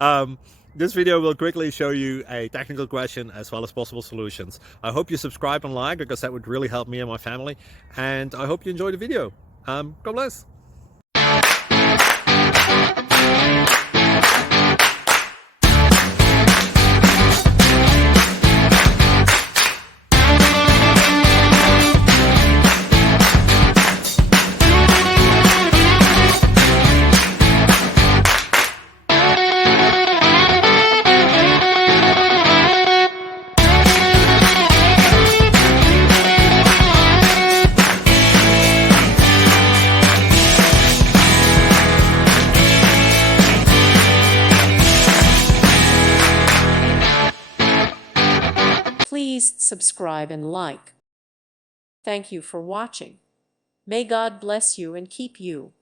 um, this video will quickly show you a technical question as well as possible solutions. I hope you subscribe and like, because that would really help me and my family. And I hope you enjoy the video. God bless. Please subscribe and like. Thank you for watching. May God bless you and keep you.